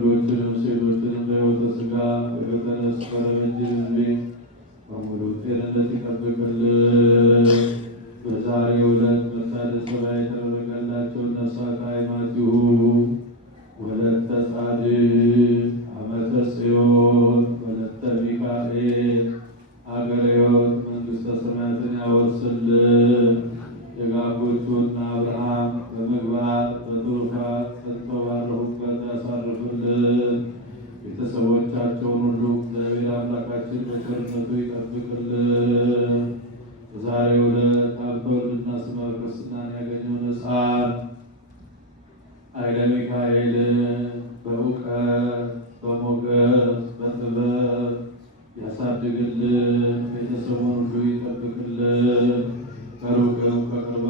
ወንዶችንም ሴቶችንም በሕይወተ ሥጋ በሕይወተ ነፍስ በረጅም ዕድሜ በሙሉ ጤንነት ይጠብቅልን። በዛሬው ዕለት መታደሰ ላይ የተደረገላቸው ነፍሳት አይማቲሁ ወለተ ጻድቅ ዓመተ ጽዮን ወለተ ሚካኤል አገረ ሕይወት መንግሥተ ሰማያትን ያወርስልን። ደጋጎቹን አብርሃም በምግባር በትሩፋት ጸንተው ባረፉበት ያሳርፍልን። ቤተሰቦቻቸውን ሁሉ እግዚአብሔር አምላካችን በቸርነቱ ይጠብቅልን። በዛሬው ዕለት ሀብተ ወልድና ስመ ክርስትናን ያገኘውን ሕፃን ኃይለ ሚካኤል በእውቀት በሞገስ በጥበብ ያሳድግልን። ቤተሰቡን ሁሉ ይጠብቅልን። ከሩቅም ከቅርብ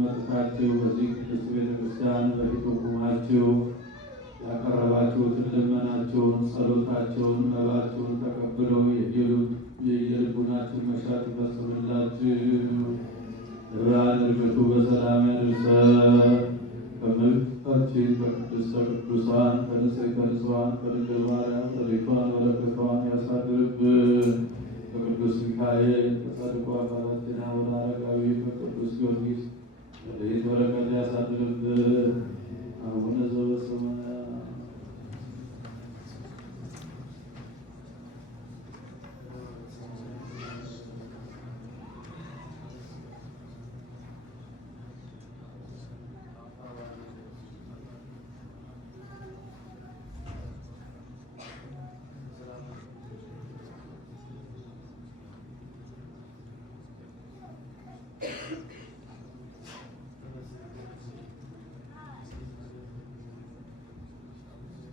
መጥታችሁ በዚህ ቅድስት ቤተክርስቲያን በፊቱ ቁማችሁ ያቀረባችሁትን ልመናችሁን፣ ጸሎታችሁን፣ መባችሁን ተቀብለው የየልቡናችሁን መሻት ይፈጽምላችሁ። ለብርሃነ ዕርገቱ በሰላም ያድርሰን። ከእመቤታችን ከቅድስተ ቅዱሳን ከንጽሕተ ንጹሐን ከድንግል ማርያም ረድኤቷን በረከቷን ያሳድርብን። ከቅዱስ ሚካኤል ከጻድቁ አባታችን አቡነ አረጋዊ ከቅዱስ ጊዮርጊስ ረድኤት በረከት ያሳድርብን። አቡነ ዘበሰማያት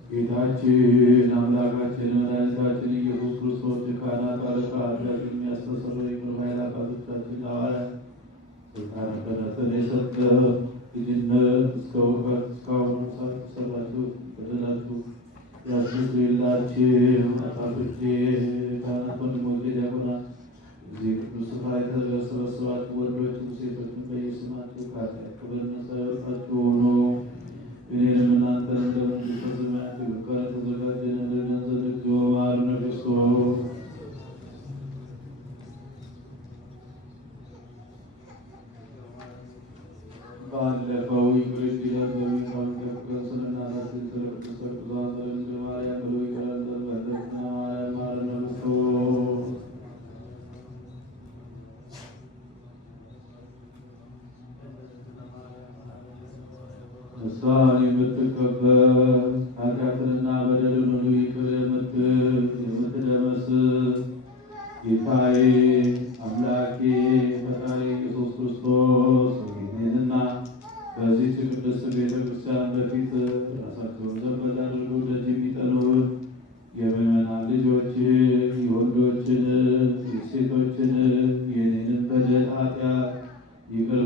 ጌታችን አምላካችን መድኃኒታችን ኢየሱስ ክርስቶስ የካህናት አለቃ ኃጢአትን የሚያስተሰርይ ይቅር ባይ አባቶቻችን ሐዋርያት ስልጣነ ክህነትን የሰጠ ልጅነት እስከ እውቀት እስካሁኑ ሰዓት የሰራችሁ በደላችሁ ያስተሰርይላችሁ። አባቶቼ ካህናት፣ ወንድሞቼ ዲያቆናት፣ እዚህ ቅዱስ ስፍራ የተሰበሰባችሁ ወንዶችም ሴቶችም በየስማችሁ ከኃጢአት ክብር ነፃ የወጣችሁ ሁኑ። እኔንም እናንተን እንደመንግሥተ ሰማያት የበቃን የተዘጋጀን ያደርገን ዘንድ እግዚኦ መሐረነ ክርስቶስ። ባለፈው ይቅር ይለን በሚካኤል ከፍቀን ስለ እናታችን ስለ ቅድስተ ቅዱሳን ስለ ድንግል ማርያም ብሎ ይቅረን ዘንድ በእንተ ማርያም መሐረነ ክርስቶስ። እሷን የምትቀበል ኃጢአትንና በደልን ሁሉ ይቅር የምትል የምትደመስስ ጌታዬ አምላኬ ፈጣሪ ኢየሱስ ክርስቶስ ይህንና በዚህች ቅድስት ቤተክርስቲያን በፊት ራሳቸውን ዘንበል አድርገው ደጅ የሚጠኑት የምዕመናን ልጆችን የወንዶችን የሴቶችን የኔንም በደል ኃጢአት ይቅር